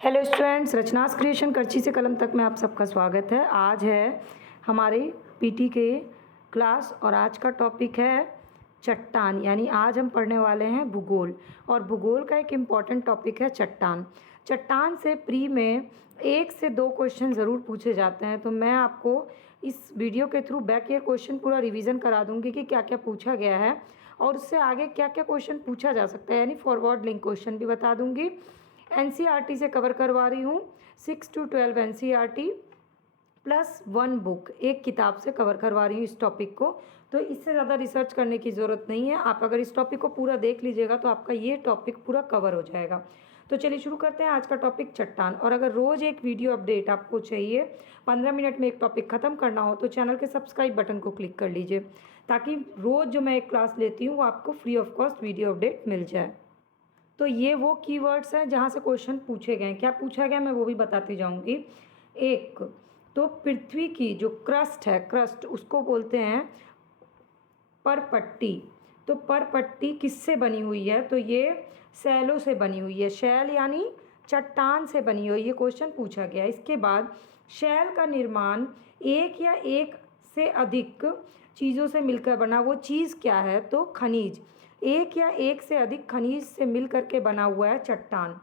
Hello students, रचनास creation करची से कलम तक में आप सबका स्वागत है। आज है हमारे पीटी के क्लास और आज का टॉपिक है चट्टान। यानी आज हम पढ़ने वाले हैं भूगोल, और भूगोल का एक इम्पॉर्टेंट टॉपिक है चट्टान। चट्टान से प्री में 1 से 2 क्वेश्चन ज़रूर पूछे जाते हैं, तो मैं आपको इस वीडियो के थ्रू बैक ईयर क्वेश्चन पूरा रिवीजन करा दूंगी कि क्या क्या पूछा गया है और उससे आगे क्या क्या क्वेश्चन पूछा जा सकता है, यानी फॉरवर्ड लिंक क्वेश्चन भी बता दूंगी। एनसीईआरटी से कवर करवा रही हूँ 6 to 12 एनसीईआरटी प्लस 1 बुक, एक किताब से कवर करवा रही हूँ इस टॉपिक को। तो इससे ज़्यादा रिसर्च करने की ज़रूरत नहीं है। आप अगर इस टॉपिक को पूरा देख लीजिएगा तो आपका ये टॉपिक पूरा कवर हो जाएगा। तो चलिए शुरू करते हैं आज का टॉपिक चट्टान। और अगर रोज़ एक वीडियो अपडेट आपको चाहिए, 15 मिनट में एक टॉपिक ख़त्म करना हो, तो चैनल के सब्सक्राइब बटन को क्लिक कर लीजिए, ताकि रोज़ जो मैं एक क्लास लेती हूँ वो आपको free of cost video update मिल जाए। तो ये वो कीवर्ड्स हैं जहाँ से क्वेश्चन पूछे गए। क्या पूछा गया मैं वो भी बताती जाऊँगी। एक तो पृथ्वी की जो क्रस्ट है, क्रस्ट उसको बोलते हैं परपट्टी। तो परपट्टी किससे बनी हुई है? तो ये शैलों से बनी हुई है। शैल यानी चट्टान से बनी हुई, ये क्वेश्चन पूछा गया। इसके बाद शैल का निर्माण एक या एक से अधिक चीज़ों से मिलकर बना, वो चीज़ क्या है? तो खनिज। एक या एक से अधिक खनिज से मिल करके बना हुआ है चट्टान।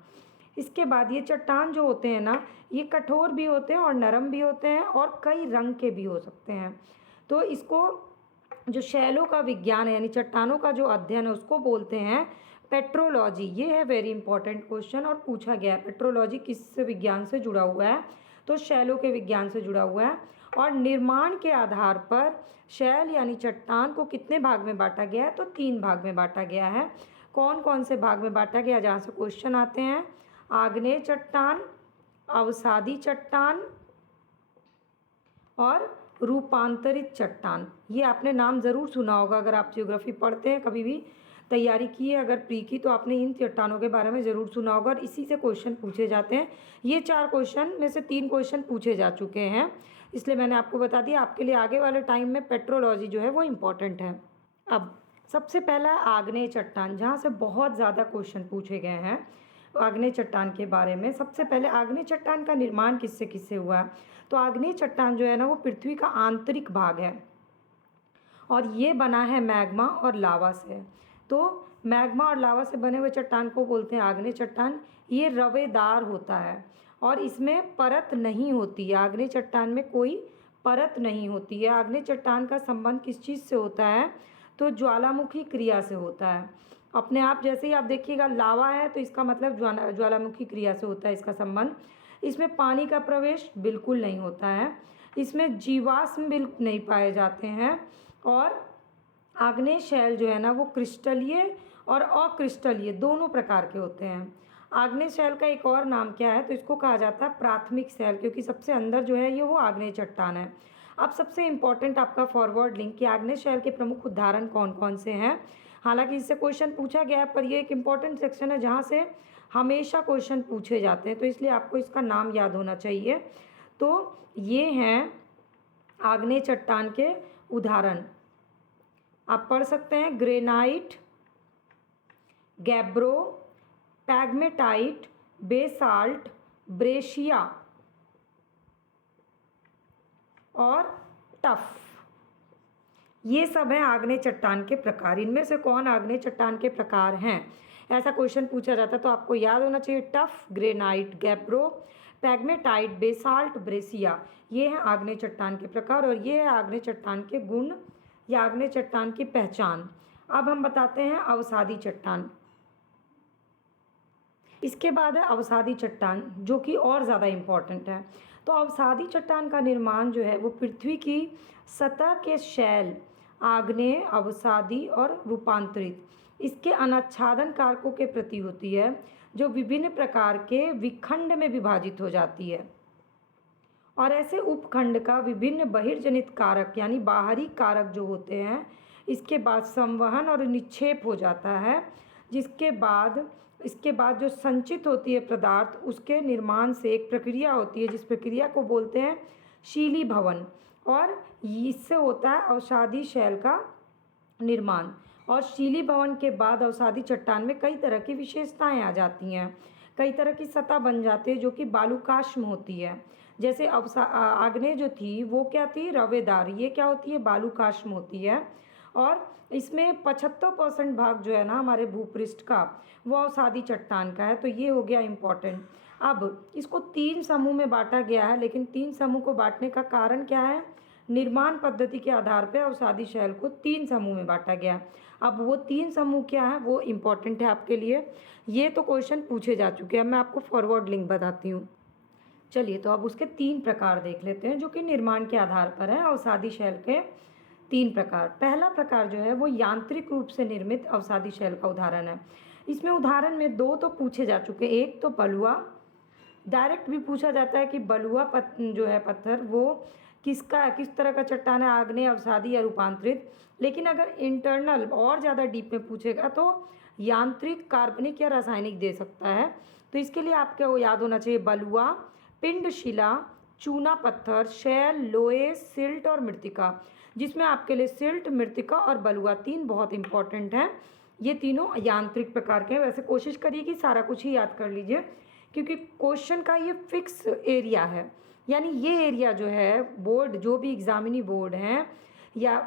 इसके बाद ये चट्टान जो होते हैं ना, ये कठोर भी होते हैं और नरम भी होते हैं और कई रंग के भी हो सकते हैं। तो इसको जो शैलों का विज्ञान है, यानी चट्टानों का जो अध्ययन है, उसको बोलते हैं पेट्रोलॉजी। ये है वेरी इंपॉर्टेंट क्वेश्चन और पूछा गया है। पेट्रोलॉजी किस विज्ञान से जुड़ा हुआ है? तो शैलों के विज्ञान से जुड़ा हुआ है। और निर्माण के आधार पर शैल यानी चट्टान को कितने भाग में बांटा गया है? तो 3 भाग में बांटा गया है। कौन कौन से भाग में बांटा गया, जहाँ से क्वेश्चन आते हैं? आग्नेय चट्टान, अवसादी चट्टान और रूपांतरित चट्टान। ये आपने नाम ज़रूर सुना होगा अगर आप ज्योग्राफी पढ़ते हैं, कभी भी तैयारी की है अगर प्री की, तो आपने इन चट्टानों के बारे में ज़रूर सुना होगा और इसी से क्वेश्चन पूछे जाते हैं। ये 4 क्वेश्चन में से 3 क्वेश्चन पूछे जा चुके हैं, इसलिए मैंने आपको बता दिया। आपके लिए आगे वाले टाइम में पेट्रोलॉजी जो है वो इम्पॉर्टेंट है। अब सबसे पहला आग्नेय चट्टान, जहाँ से बहुत ज़्यादा क्वेश्चन पूछे गए हैं आग्नेय चट्टान के बारे में। सबसे पहले आग्नेय चट्टान का निर्माण किससे किससे हुआ है? तो आग्नेय चट्टान जो है ना, वो पृथ्वी का आंतरिक भाग है और ये बना है मैग्मा और लावा से। तो मैग्मा और लावा से बने हुए चट्टान को बोलते हैं आग्नेय चट्टान। ये रवेदार होता है और इसमें परत नहीं होती है। आग्नेय चट्टान में कोई परत नहीं होती है। आग्नेय चट्टान का संबंध किस चीज़ से होता है? तो ज्वालामुखी क्रिया से होता है। अपने आप जैसे ही आप देखिएगा लावा है तो इसका मतलब ज्वालामुखी क्रिया से होता है इसका संबंध। इसमें पानी का प्रवेश बिल्कुल नहीं होता है। इसमें जीवाश्म बिल्कुल नहीं पाए जाते हैं। और आग्नेय शैल जो है ना, वो क्रिस्टलीय और अक्रिस्टलीय दोनों प्रकार के होते हैं। आग्नेय शैल का एक और नाम क्या है? तो इसको कहा जाता है प्राथमिक शैल, क्योंकि सबसे अंदर जो है ये वो आग्नेय चट्टान है। अब सबसे इम्पॉर्टेंट आपका फॉरवर्ड लिंक कि आग्नेय शैल के प्रमुख उदाहरण कौन कौन से हैं। हालांकि इससे क्वेश्चन पूछा गया है, पर ये एक इम्पॉर्टेंट सेक्शन है जहाँ से हमेशा क्वेश्चन पूछे जाते हैं, तो इसलिए आपको इसका नाम याद होना चाहिए। तो ये हैं आग्नेय चट्टान के उदाहरण, आप पढ़ सकते हैं। Granite, gabbro, pegmatite, basalt, Brescia और टफ। ये सब हैं आग्नेय चट्टान के प्रकार। इनमें से कौन आग्नेय चट्टान के प्रकार हैं, ऐसा क्वेश्चन पूछा जाता है तो आपको याद होना चाहिए tuff, granite, gabbro, pegmatite, basalt, breccia. ये हैं आग्नेय चट्टान के प्रकार और ये है आग्नेय चट्टान के गुण या आग्नेय चट्टान की पहचान। अब हम बताते हैं अवसादी चट्टान। इसके बाद है अवसादी चट्टान, जो कि और ज़्यादा इम्पॉर्टेंट है। तो अवसादी चट्टान का निर्माण जो है वो पृथ्वी की सतह के शैल, आग्नेय, अवसादी और रूपांतरित, इसके अनाच्छादन कारकों के प्रति होती है, जो विभिन्न प्रकार के विखंड में विभाजित हो जाती है। और ऐसे उपखंड का विभिन्न बहिर्जनित कारक यानी बाहरी कारक जो होते हैं, इसके बाद संवहन और निक्षेप हो जाता है, इसके बाद जो संचित होती है पदार्थ, उसके निर्माण से एक प्रक्रिया होती है जिस प्रक्रिया को बोलते हैं शीलीभवन, और इससे होता है अवसादी शैल का निर्माण। और शीलीभवन के बाद अवसादी चट्टान में कई तरह की विशेषताएं आ जाती हैं। कई तरह की सतह बन जाती है जो कि बालुकाष्म होती है। जैसे आग्नेय जो थी वो क्या थी, रवेदार, ये क्या होती है, बालुकाष्म होती है। और इसमें 75% भाग जो है ना हमारे भूपृष्ठ का, वो अवसादी चट्टान का है। तो ये हो गया इम्पॉर्टेंट। अब इसको 3 समूह में बांटा गया है, लेकिन 3 समूह को बांटने का कारण क्या है, निर्माण पद्धति के आधार पर अवसादी शैल को 3 समूह में बांटा गया। अब वो 3 समूह क्या है वो इम्पॉर्टेंट है आपके लिए। ये तो क्वेश्चन पूछे जा चुके हैं, मैं आपको फॉरवर्ड लिंक बताती हूँ। चलिए, तो अब उसके 3 प्रकार देख लेते हैं जो कि निर्माण के आधार पर है। अवसादी शैल के 3 प्रकार। पहला प्रकार जो है वो यांत्रिक रूप से निर्मित अवसादी शैल का उदाहरण है। इसमें उदाहरण में 2 तो पूछे जा चुके हैं। एक तो बलुआ, डायरेक्ट भी पूछा जाता है कि बलुआ जो है पत्थर वो किस तरह का चट्टान है, आग्नेय, अवसादी या रूपांतरित। लेकिन अगर इंटरनल और ज़्यादा डीप में पूछेगा तो यांत्रिक, कार्बनिक या रासायनिक दे सकता है। तो इसके लिए आपको वो याद होना चाहिए, बलुआ, पिंडशिला, चूना पत्थर, शैल, लोहे, सिल्ट और मृत्तिका, जिसमें आपके लिए सिल्ट, मृत्तिका और बलुआ 3 बहुत इंपॉर्टेंट हैं। ये तीनों यांत्रिक प्रकार के हैं। वैसे कोशिश करिए कि सारा कुछ ही याद कर लीजिए, क्योंकि क्वेश्चन का ये फिक्स एरिया है। यानी ये एरिया जो है, बोर्ड जो भी एग्जामिनी बोर्ड हैं या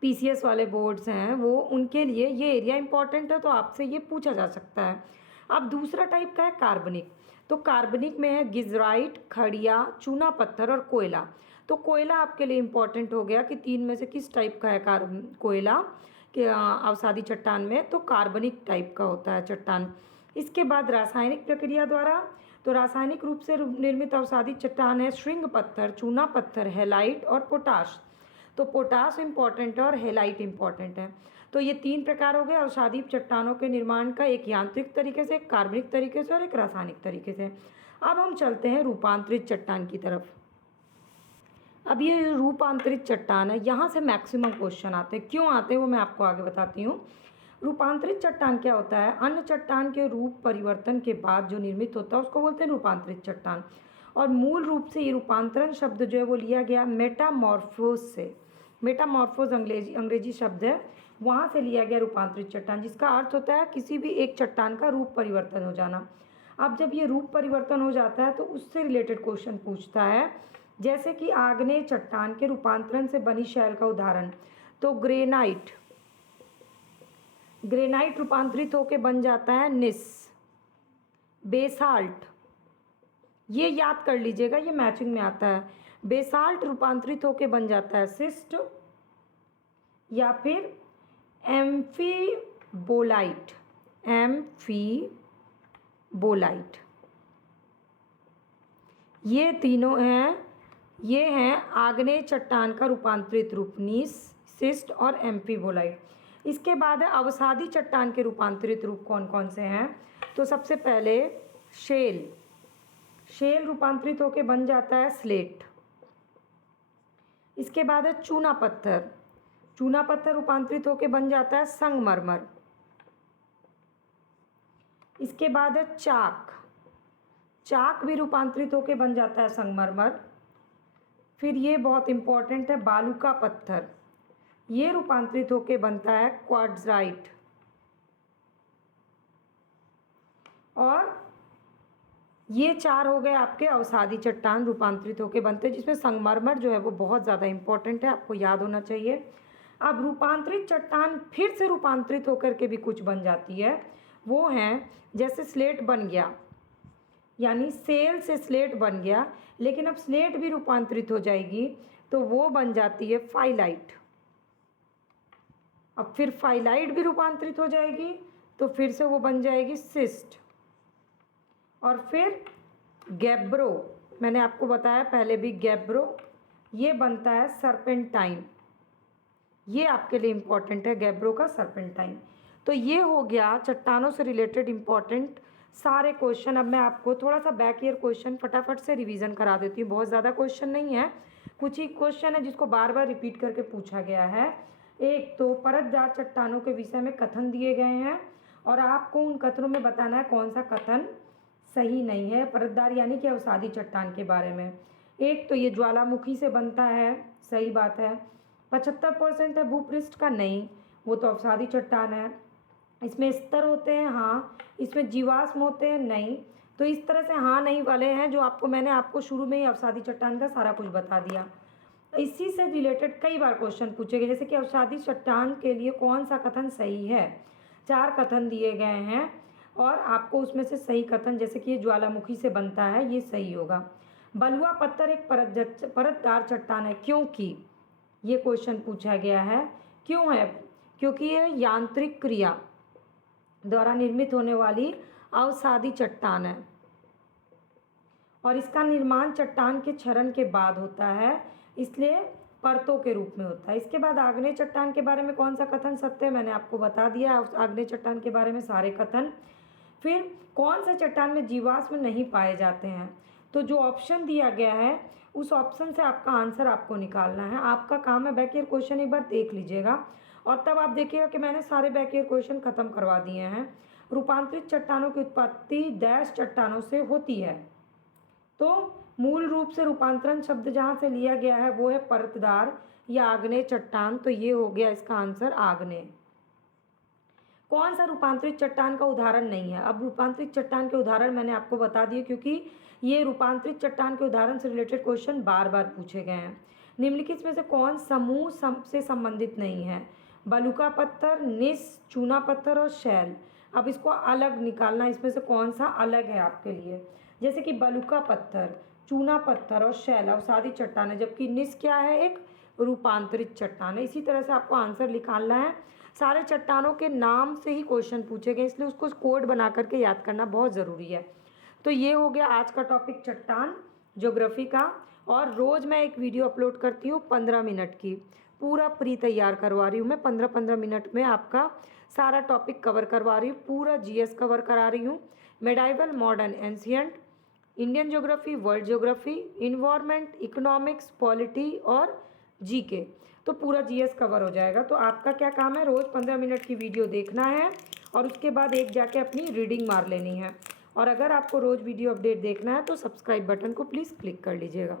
पीसीएस वाले बोर्ड्स हैं, वो उनके लिए ये एरिया इंपॉर्टेंट है, तो आपसे ये पूछा जा सकता है। अब दूसरा टाइप का है कार्बनिक। तो कार्बनिक में है गिजराइट, खड़िया, चूना पत्थर और कोयला। तो कोयला आपके लिए इंपॉर्टेंट हो गया कि 3 में से किस टाइप का है कोयला कि अवसादी चट्टान में, तो कार्बनिक टाइप का होता है चट्टान। इसके बाद रासायनिक प्रक्रिया द्वारा, तो रासायनिक रूप से निर्मित अवसादी चट्टान है श्रृंग पत्थर, चूना पत्थर, हेलाइट और पोटाश। तो पोटाश इंपॉर्टेंट है और हेलाइट इंपॉर्टेंट है। तो ये 3 प्रकार हो गए अवसादी चट्टानों के निर्माण का, एक यांत्रिक तरीके से, एक कार्बनिक तरीके से और एक रासायनिक तरीके से। अब हम चलते हैं रूपांतरित चट्टान की तरफ। अब ये रूपांतरित चट्टान है, यहाँ से मैक्सिमम क्वेश्चन आते हैं। क्यों आते हैं वो मैं आपको आगे बताती हूँ। रूपांतरित चट्टान क्या होता है, अन्य चट्टान के रूप परिवर्तन के बाद जो निर्मित होता है उसको बोलते हैं रूपांतरित चट्टान। और मूल रूप से ये रूपांतरण शब्द जो है वो लिया गया मेटामॉर्फोज से। मेटामॉर्फोज अंग्रेजी शब्द है, वहाँ से लिया गया रूपांतरित चट्टान, जिसका अर्थ होता है किसी भी एक चट्टान का रूप परिवर्तन हो जाना। अब जब ये रूप परिवर्तन हो जाता है तो उससे रिलेटेड क्वेश्चन पूछता है, जैसे कि आग्नेय चट्टान के रूपांतरण से बनी शैल का उदाहरण। तो ग्रेनाइट रूपांतरित होकर बन जाता है निस। बेसाल्ट, ये याद कर लीजिएगा, ये मैचिंग में आता है। बेसाल्ट रूपांतरित होकर बन जाता है सिस्ट या फिर एम्फीबोलाइट। ये तीनों हैं, ये हैं आग्नेय चट्टान का रूपांतरित रूप, नीस, सिस्ट और एम्फीबोलाइट। इसके बाद है अवसादी चट्टान के रूपांतरित रूप कौन कौन से हैं। तो सबसे पहले शेल रूपांतरित होकर बन जाता है स्लेट। इसके बाद है चूना पत्थर रूपांतरित होकर बन जाता है संगमरमर। इसके बाद है चाक भी रूपांतरित होकर बन जाता है संगमरमर। फिर ये बहुत इंपॉर्टेंट है बालुका पत्थर, ये रूपांतरित होकर बनता है क्वार्ट्ज़ाइट। और ये 4 हो गए आपके अवसादी चट्टान रूपांतरित होकर बनते हैं, जिसमें संगमरमर जो है वो बहुत ज़्यादा इंपॉर्टेंट है, आपको याद होना चाहिए। अब रूपांतरित चट्टान फिर से रूपांतरित होकर के भी कुछ बन जाती है, वो हैं जैसे स्लेट बन गया, यानी सेल से स्लेट बन गया, लेकिन अब स्लेट भी रूपांतरित हो जाएगी तो वो बन जाती है फाइलाइट। अब फिर फाइलाइट भी रूपांतरित हो जाएगी तो फिर से वो बन जाएगी सिस्ट। और फिर गैब्रो, मैंने आपको बताया पहले भी गैब्रो, ये बनता है सर्पेंटाइन। ये आपके लिए इम्पॉर्टेंट है, गैब्रो का सर्पेंटाइन। तो ये हो गया चट्टानों से रिलेटेड इम्पॉर्टेंट सारे क्वेश्चन। अब मैं आपको थोड़ा सा बैक ईयर क्वेश्चन फटाफट से रिवीजन करा देती हूँ। बहुत ज़्यादा क्वेश्चन नहीं है, कुछ ही क्वेश्चन है जिसको बार बार रिपीट करके पूछा गया है। एक तो परतदार चट्टानों के विषय में कथन दिए गए हैं और आपको उन कथनों में बताना है कौन सा कथन सही नहीं है। परतदार यानी कि अवसादी चट्टान के बारे में। एक तो ये ज्वालामुखी से बनता है, सही बात है। 75% है भूपृष्ठ का, नहीं, वो तो अवसादी चट्टान है। इसमें स्तर होते हैं, हाँ। इसमें जीवाश्म होते हैं, नहीं। तो इस तरह से हाँ नहीं वाले हैं जो मैंने आपको शुरू में ही अवसादी चट्टान का सारा कुछ बता दिया। इसी से रिलेटेड कई बार क्वेश्चन पूछे गए, जैसे कि अवसादी चट्टान के लिए कौन सा कथन सही है। 4 कथन दिए गए हैं और आपको उसमें से सही कथन, जैसे कि ये ज्वालामुखी से बनता है, ये सही होगा। बलुआ पत्थर एक परतदार चट्टान है, क्योंकि ये क्वेश्चन पूछा गया है। क्यों है? क्योंकि ये यांत्रिक क्रिया द्वारा निर्मित होने वाली अवसादी चट्टान है और इसका निर्माण चट्टान के क्षरण के बाद होता है, इसलिए परतों के रूप में होता है। इसके बाद आग्नेय चट्टान के बारे में कौन सा कथन सत्य है, मैंने आपको बता दिया आग्नेय चट्टान के बारे में सारे कथन। फिर कौन सा चट्टान में जीवाश्म नहीं पाए जाते हैं, तो जो ऑप्शन दिया गया है उस ऑप्शन से आपका आंसर आपको निकालना है। आपका काम है बैक ईयर क्वेश्चन एक बार देख लीजिएगा और तब आप देखिएगा कि मैंने सारे बैक ईयर क्वेश्चन खत्म करवा दिए हैं। रूपांतरित चट्टानों की उत्पत्ति डैश चट्टानों से होती है, तो मूल रूप से रूपांतरण शब्द जहाँ से लिया गया है वो है परतदार या आग्नेय चट्टान, तो ये हो गया इसका आंसर आग्नेय। कौन सा रूपांतरित चट्टान का उदाहरण नहीं है? अब रूपांतरित चट्टान के उदाहरण मैंने आपको बता दिए, क्योंकि ये रूपांतरित चट्टान के उदाहरण से रिलेटेड क्वेश्चन बार बार पूछे गए हैं। निम्नलिखित में से कौन समूह से संबंधित नहीं है? बलुका पत्थर, निस, चूना पत्थर और शैल। अब इसको अलग निकालना, इसमें से कौन सा अलग है आपके लिए। जैसे कि बलुका पत्थर, चूना पत्थर और शैल अवसादी चट्टान है, जबकि निस क्या है? एक रूपांतरित चट्टान है। इसी तरह से आपको आंसर निकालना है। सारे चट्टानों के नाम से ही क्वेश्चन पूछे गए, इसलिए उसको कोड बना करके याद करना बहुत ज़रूरी है। तो ये हो गया आज का टॉपिक चट्टान ज्योग्राफी का। और रोज़ मैं एक वीडियो अपलोड करती हूँ 15 मिनट की, पूरा प्री तैयार करवा रही हूँ मैं। 15-15 मिनट में आपका सारा टॉपिक कवर करवा रही हूँ, पूरा जीएस कवर करा रही हूँ। Medieval, modern, ancient, Indian geography, world geography, environment, economics, polity और जीके, तो पूरा जीएस कवर हो जाएगा। तो आपका क्या काम है, रोज़ 15 मिनट की वीडियो देखना है और उसके बाद एक जाके अपनी रीडिंग मार लेनी है। और अगर आपको रोज़ वीडियो अपडेट देखना है तो सब्सक्राइब बटन को प्लीज़ क्लिक कर लीजिएगा।